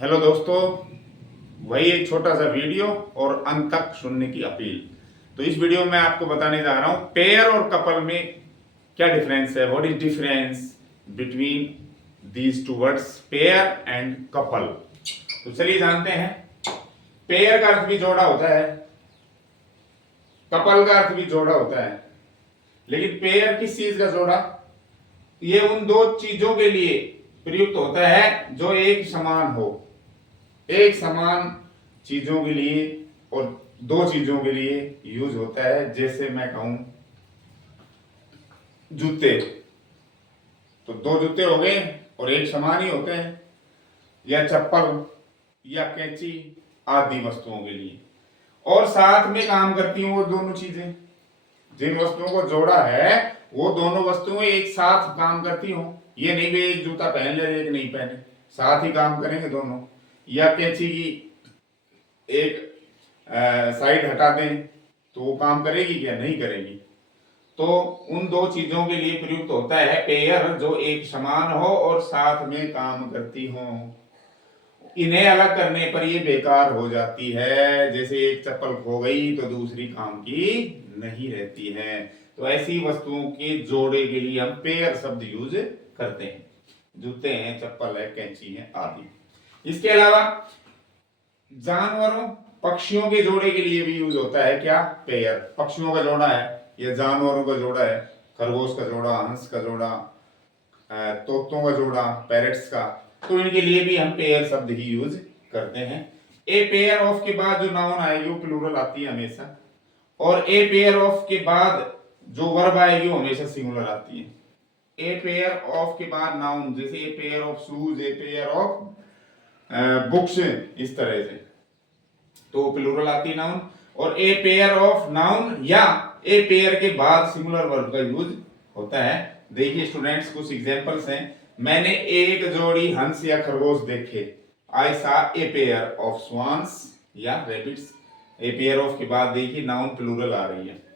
Hello दोस्तों, वही एक छोटा सा वीडियो और अंत तक सुनने की अपील। तो इस वीडियो में आपको बताने जा रहा हूं पेयर और कपल में क्या डिफरेंस है। What is difference between these two words, pair and couple. तो चलिए जानते हैं। पेयर का अर्थ भी जोड़ा होता है, कपल का अर्थ भी जोड़ा होता है, लेकिन पेयर किस चीज का जोड़ा? ये उन दो चीजों के लिए प्रयुक्त होता है जो एक समान हो, एक समान चीजों के लिए और दो चीजों के लिए यूज होता है। जैसे मैं कहूं जूते, तो दो जूते हो गए और एक समान ही होते हैं, या चप्पल या कैंची आदि वस्तुओं के लिए। और साथ में काम करती हूं वो दोनों चीजें, जिन वस्तुओं को जोड़ा है वो दोनों वस्तुएं एक साथ काम करती हूं। ये नहीं भी एक जूता पहन ले एक नहीं पहने, साथ ही काम करेंगे दोनों। या कैंची की एक साइड हटा दें तो वो काम करेगी क्या? नहीं करेगी। तो उन दो चीजों के लिए प्रयुक्त होता है पेयर, जो एक समान हो और साथ में काम करती हो। इन्हें अलग करने पर ये बेकार हो जाती है। जैसे एक चप्पल खो गई तो दूसरी काम की नहीं रहती है। तो ऐसी वस्तुओं के जोड़े के लिए हम पेयर शब्द यूज करते हैं। जूते हैं, चप्पल है, कैंची है आदि। इसके अलावा जानवरों, पक्षियों के जोड़े के लिए भी यूज होता है क्या? पेयर। पक्षियों का जोड़ा है या जानवरों का जोड़ा है, खरगोश का जोड़ा, हंस का जोड़ा, तोतों का जोड़ा, पैरट्स का। तो इनके लिए भी हम पेयर शब्द ही यूज करते हैं। ए पेयर ऑफ के बाद जो नाउन आएगी वो प्लूरल आती है हमेशा, और ए पेयर ऑफ के बाद जो वर्ब आएगी वो हमेशा सिंगुलर आती है। ए पेयर ऑफ के बाद नाउन, जैसे ए pair of shoes, A pair of books, इस तरह से तो प्लूरल आती है नाउन। और ए पेयर ऑफ नाउन या ए पेयर के बाद सिंगुलर वर्ब का यूज होता है। देखिए स्टूडेंट्स, कुछ एग्जांपल्स हैं। मैंने एक जोड़ी हंस या खरगोश देखे। आई सा ए पेयर ऑफ स्वान्स या रैबिट्स। ए पेयर ऑफ के बाद देखिए नाउन प्लूरल आ रही है।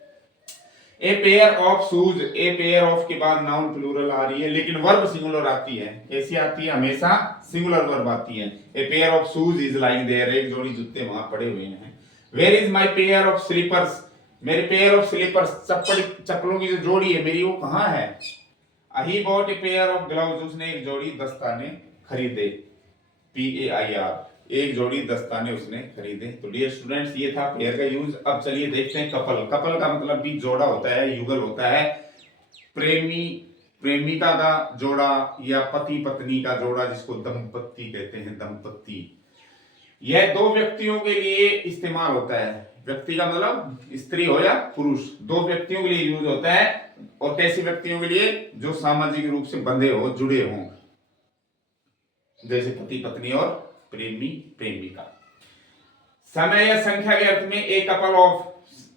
A pair of shoes, A pair of के बाद नाउन प्लूरल आ रही है, लेकिन वर्ब सिंगुलर आती है। कैसी आती है? हमेशा सिंगुलर वर्ब आती है। A pair of shoes is lying there, एक जोड़ी जूते वहां पड़े हुए हैं। Where is my pair of slippers, मेरे पेयर ऑफ स्लीपर्स, चप्पलों की जो जोड़ी है मेरी वो कहाँ है? He bought a pair of gloves, उसने एक जोड़ी दस्ताने खरीदे। PAIR, एक जोड़ी दस्ताने उसने खरीदे। तो डियर स्टूडेंट्स, ये था पेयर का यूज। अब चलिए देखते हैं कपल। कपल का मतलब भी जोड़ा होता है, युगल होता है। प्रेमी प्रेमिका का जोड़ा या पति पत्नी का जोड़ा, जिसको दंपत्ति कहते हैं, दंपत्ति। यह दो व्यक्तियों के लिए इस्तेमाल होता है। व्यक्ति का मतलब स्त्री हो या पुरुष, दो व्यक्तियों के लिए यूज होता है। और कैसे व्यक्तियों के लिए? जो सामाजिक रूप से बंधे हो, जुड़े हों, जैसे पति पत्नी और प्रेमी प्रेमिका। समय या संख्या के अर्थ में ए couple of,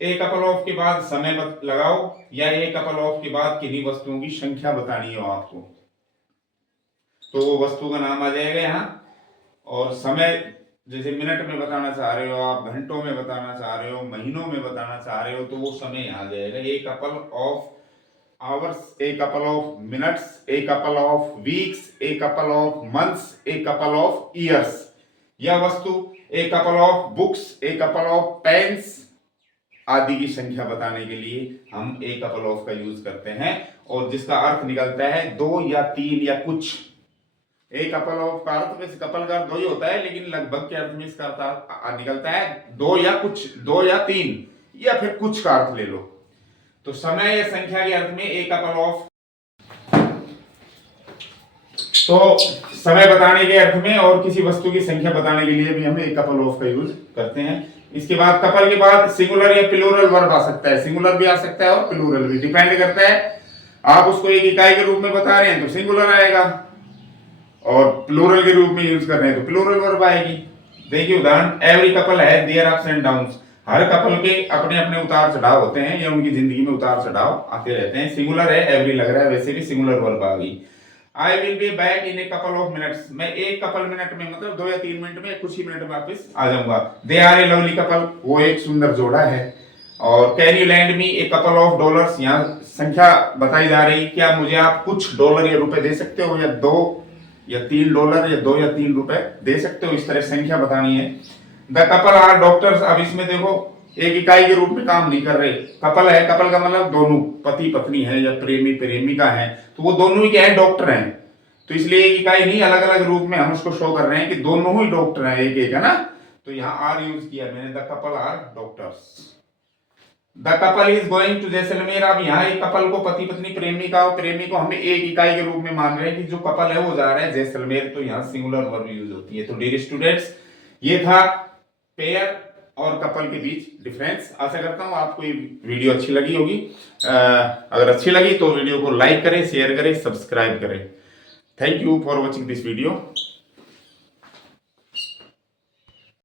A couple of के बाद समय मत लगाओ, या ए कपल ऑफ के बाद किन्हीं वस्तुओं की संख्या बतानी हो आपको, तो वो वस्तु का नाम आ जाएगा यहाँ। और समय जैसे मिनट में बताना चाह रहे हो आप, घंटों में बताना चाह रहे हो, महीनों में बताना चाह रहे हो, तो वो समय आ जाएगा। ए couple of hours, a couple of minutes, a couple of weeks, a couple of months, a couple of years। यह वस्तु a couple of books, a couple of pens आदि की संख्या बताने के लिए हम a couple of का यूज करते हैं, और जिसका अर्थ निकलता है दो या तीन या कुछ। a couple of का अर्थ, वैसे कपल का अर्थ दो ही होता है, लेकिन लगभग के अर्थ में इसका अर्थ निकलता है दो या कुछ, दो या तीन, या फिर कुछ का अर्थ ले लो। तो समय या संख्या के अर्थ में ए कपल ऑफ, तो समय बताने के अर्थ में और किसी वस्तु की संख्या बताने के लिए भी हम ए कपल ऑफ का यूज करते हैं। इसके बाद कपल के बाद सिंगुलर या प्लूरल वर्ब आ सकता है। सिंगुलर भी आ सकता है और प्लूरल भी, डिपेंड करता है। आप उसको एक इकाई के रूप में बता रहे हैं तो सिंगुलर आएगा, और प्लूरल के रूप में यूज कर रहे हैं तो प्लूरल वर्ब आएगी। देखिए उदाहरण, every couple has their ups and downs. हर कपल के अपने अपने उतार चढ़ाव होते हैं, या उनकी जिंदगी में उतार चढ़ाव आते रहते हैं। सिंगुलर है, एवरी लग रहा है, वैसे भी सिंगुलर वर्ब आ गई। I will be back in A couple of minutes, मैं एक कपल मिनट में, मतलब 2 या 3 मिनट में, कुछ ही मिनट में वापस आ जाऊंगा। They are a lovely couple, वो एक सुंदर जोड़ा है। और can you lend me a couple of dollars, यहाँ संख्या बताई जा रही, क्या मुझे आप कुछ डॉलर या रुपए दे सकते हो, या 2 या $3 या 2 या 3 रुपए दे सकते हो, इस तरह संख्या बतानी है। द कपल आर डॉक्टर्स, अब इसमें देखो एक इकाई के रूप में काम नहीं कर रहे, कपल है, कपल का मतलब दोनों पति पत्नी है या प्रेमी प्रेमिका है, तो वो दोनों ही क्या है, डॉक्टर हैं। तो इसलिए एक इकाई नहीं, अलग अलग रूप में हम उसको शो कर रहे हैं कि दोनों ही डॉक्टर हैं, एक एक है ना। तो यहाँ आर यूज किया मैंने, the couple are doctors. The couple is going to Jaisalmer, अब यहाँ एक कपल को, पति पत्नी प्रेमिका और प्रेमी को हमें एक इकाई के रूप में मान रहे हैं कि जो कपल है वो जा रहा है जैसलमेर, तो यहाँ सिंगुलर वर्ब यूज होती है। तो डियर स्टूडेंट्स, ये था पेयर और कपल के बीच डिफरेंस। आशा करता हूँ आपको ये वीडियो अच्छी लगी होगी। अगर अच्छी लगी तो वीडियो को लाइक करें, शेयर करें, सब्सक्राइब करें। Thank you for watching this video.